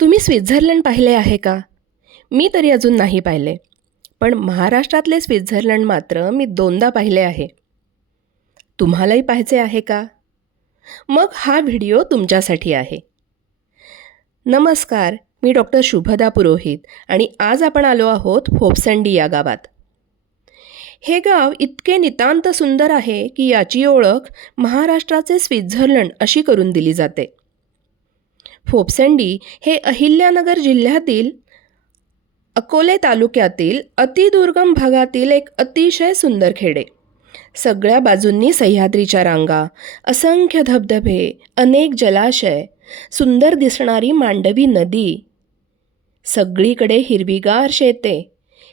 तुम्ही स्वित्झर्लंड पाहिले आहे का? मी तरी अजून नाही पाहिले. पण महाराष्ट्रातले स्वित्झर्लंड मात्र मी दोनदा पाहिले आहे. तुम्हालाही पाहायचे आहे का? मग हा व्हिडिओ तुमच्यासाठी आहे. नमस्कार मी डॉक्टर शुभदा पुरोहित आणि आज आपण आलो आहोत फोपसंडी या गावात. हे गाव इतके नितांत सुंदर आहे की याची ओळख महाराष्ट्राचे स्वित्झर्लंड अशी करून दिली जाते. फोपसंडी हे अहिल्यानगर जिल्ह्यातील अकोले तालुक्यातील अतिदुर्गम भागातील एक अतिशय सुंदर खेडे. सगळ्या बाजूंनी सह्याद्रीच्या रांगा असंख्य धबधबे अनेक जलाशय सुंदर दिसणारी मांडवी नदी. सगळीकडे हिरवीगार शेते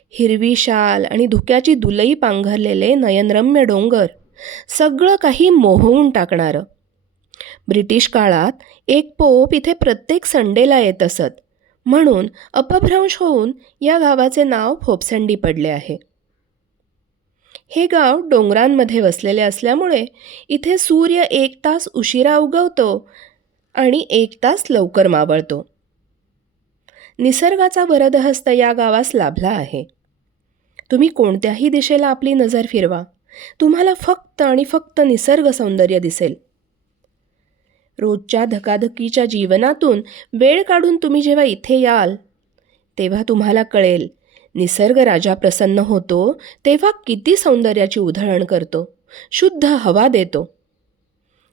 हिरवी शाल आणि धुक्याची दुलई पांघरलेले नयनरम्य डोंगर. सगळं काही मोहवून टाकणारं. ब्रिटिश काळात एक पोप इथे प्रत्येक संडेला येत असत. म्हणून अपभ्रंश होऊन या गावाचे नाव फोपसंडी पडले आहे. हे गाव डोंगरांमध्ये वसलेले असल्यामुळे इथे सूर्य एक तास उशिरा उगवतो आणि एक तास लवकर मावळतो. निसर्गाचा वरदहस्त या गावास लाभला आहे. तुम्ही कोणत्याही दिशेला आपली नजर फिरवा. तुम्हाला फक्त आणि फक्त निसर्ग सौंदर्य दिसेल. रोजच्या धकाधकीच्या जीवनातून वेळ काढून तुम्ही जेव्हा इथे याल तेव्हा तुम्हाला कळेल निसर्ग राजा प्रसन्न होतो तेव्हा किती सौंदर्याची उधळण करतो शुद्ध हवा देतो.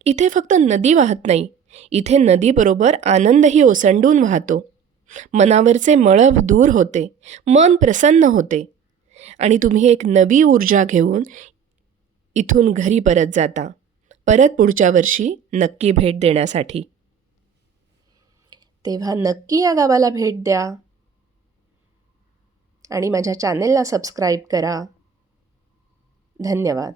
इथे फक्त नदी वाहत नाही इथे नदीबरोबर आनंदही ओसंडून वाहतो. मनावरचे मळभ दूर होते मन प्रसन्न होते. आणि तुम्ही एक नवी ऊर्जा घेऊन इथून घरी परत जाता. परत पुढच्या वर्षी नक्की भेट देण्यासाठी. तेव्हा नक्की या गावाला भेट द्या. आणि माझ्या चॅनेलला सबस्क्राईब करा. धन्यवाद.